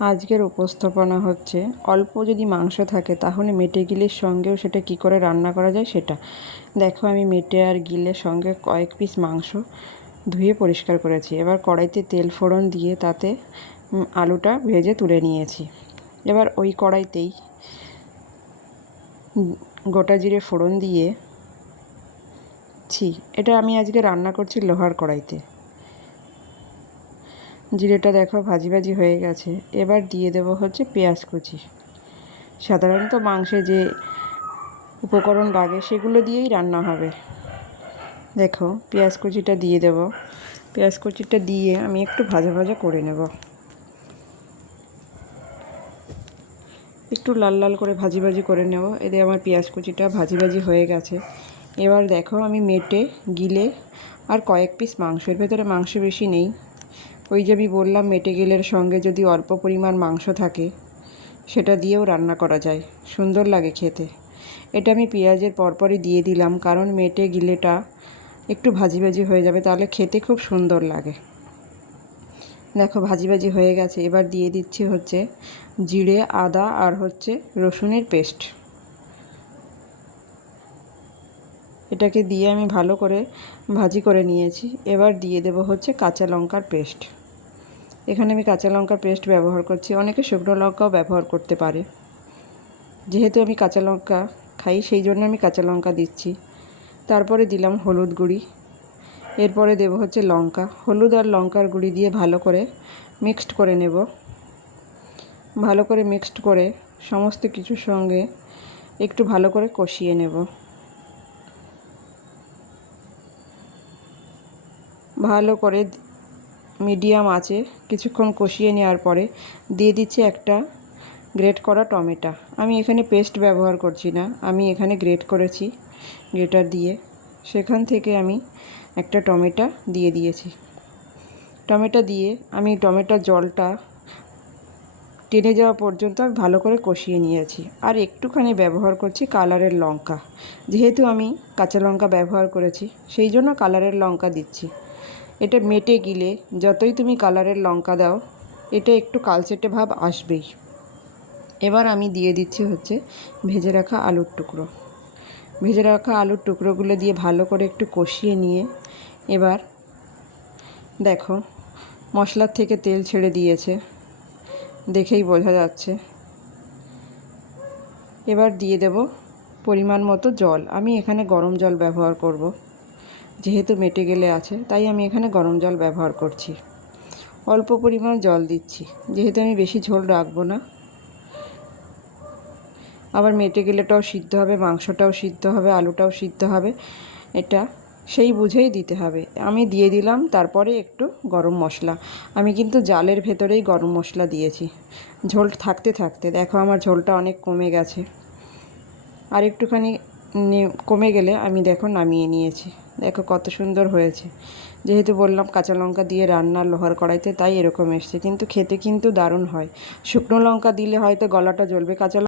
আজকের উপস্থাপনা হচ্ছে অল্প যদি মাংস থাকে তাহলে মেটে গিলের সঙ্গেও সেটা কি করে রান্না করা যায় সেটা দেখো। আমি মেটে আর গিলের সঙ্গে কয়েক পিস মাংস ধুয়ে পরিষ্কার করেছি। এবার কড়াইতে তেল ফোড়ন দিয়ে তাতে আলুটা ভেজে তুলে নিয়েছি। এবার ওই কড়াইতেই গোটা জিরে ফোড়ন দিয়ে এটা আমি আজকে রান্না করছি লোহার কড়াইতে। জিরেটা দেখো ভাজি ভাজি হয়ে গেছে। এবার দিয়ে দেবো হচ্ছে পেঁয়াজ কুচি। সাধারণত মাংসে যে উপকরণ লাগে সেগুলো দিয়েই রান্না হবে। দেখো পেঁয়াজ কুচিটা দিয়ে দেব। পেঁয়াজ কুচিটা দিয়ে আমি একটু ভাজা ভাজা করে নেব। একটু লাল লাল করে ভাজি ভাজি করে নেব। এতে আমার পেঁয়াজ কুচিটা ভাজি ভাজি হয়ে গেছে। এবার দেখো আমি মেটে গিলে আর কয়েক পিস মাংসের ভেতরে মাংস বেশি নেই। ওই যে আমি বললাম মেটে গিলের সঙ্গে যদি অল্প পরিমাণ মাংস থাকে সেটা দিয়েও রান্না করা যায়, সুন্দর লাগে খেতে। এটা আমি পেঁয়াজের পরপরই দিয়ে দিলাম, কারণ মেটে গিলেটা একটু ভাজি ভাজি হয়ে যাবে, তাহলে খেতে খুব সুন্দর লাগে। দেখো ভাজি ভাজি হয়ে গেছে। এবার দিয়ে দিচ্ছি হচ্ছে জিরে, আদা আর হচ্ছে রসুনের পেস্ট। এটাকে দিয়ে আমি ভালো করে ভাজি করে নিয়েছি। এবার দিয়ে দেব হচ্ছে কাঁচা লঙ্কার পেস্ট। এখানে আমি কাঁচা লঙ্কার পেস্ট ব্যবহার করছি, অনেকে শুকনো লঙ্কাও ব্যবহার করতে পারে। যেহেতু আমি কাঁচা লঙ্কা খাই সেই জন্য আমি কাঁচা লঙ্কা দিচ্ছি। তারপরে দিলাম হলুদ গুঁড়ি। এরপরে দেব হচ্ছে লঙ্কা। হলুদ আর লঙ্কার গুঁড়ি দিয়ে ভালো করে মিক্সড করে নেব। ভালো করে মিক্সড করে সমস্ত কিছুর সঙ্গে একটু ভালো করে কষিয়ে নেব। ভালো করে মিডিয়াম আঁচে কিছুক্ষণ কষিয়ে নেওয়ার পরে দিয়ে দিচ্ছি একটা গ্রেট করা টমেটো। আমি এখানে পেস্ট ব্যবহার করছি না, আমি এখানে গ্রেট করেছি গ্রেটার দিয়ে। সেখান থেকে আমি একটা টমেটো দিয়ে দিয়েছি। টমেটো দিয়ে আমি টমেটোর জলটা টেনে যাওয়া পর্যন্ত আমি ভালো করে কষিয়ে নিয়েছি। আর একটুখানি ব্যবহার করছি কালারের লঙ্কা। যেহেতু আমি কাঁচা লঙ্কা ব্যবহার করেছি সেই জন্য কালারের লঙ্কা দিচ্ছি। এটা মেটে গিলে যতই তুমি কালারের লঙ্কা দাও এটা একটু কালচেটে ভাব আসবেই। এবার আমি দিয়ে দিচ্ছি হচ্ছে ভেজে রাখা আলুর টুকরো। ভেজে রাখা আলুর টুকরোগুলো দিয়ে ভালো করে একটু কষিয়ে নিয়ে এবার দেখো মশলার থেকে তেল ছেড়ে দিয়েছে, দেখেই বোঝা যাচ্ছে। এবার দিয়ে দেব পরিমাণ মতো জল। আমি এখানে গরম জল ব্যবহার করব, যেহেতু মেটে গেলে আছে তাই আমি এখানে গরম জল ব্যবহার করছি। অল্প পরিমাণ জল দিচ্ছি, যেহেতু আমি বেশি ঝোল রাখবো না। আবার মেটে গেলেটাও সিদ্ধ হবে, মাংসটাও সিদ্ধ হবে, আলুটাও সিদ্ধ হবে, এটা সেই বুঝেই দিতে হবে। আমি দিয়ে দিলাম তারপরে একটু গরম মশলা। আমি কিন্তু জালের ভেতরেই গরম মশলা দিয়েছি। ঝোল থাকতে থাকতে দেখো আমার ঝোলটা অনেক কমে গেছে। আর একটুখানি কমে গেলে আমি দেখো নামিয়ে নিয়েছি। দেখো কত সুন্দর হয়েছে। যেহেতু বললাম কাঁচা লঙ্কা দিয়ে রান্না লোহার কড়াইতে, তাই এরকম এসছে, কিন্তু খেতে কিন্তু দারুণ হয়। শুকনো লঙ্কা দিলে হয়তো গলাটা জ্বলবে, কাঁচা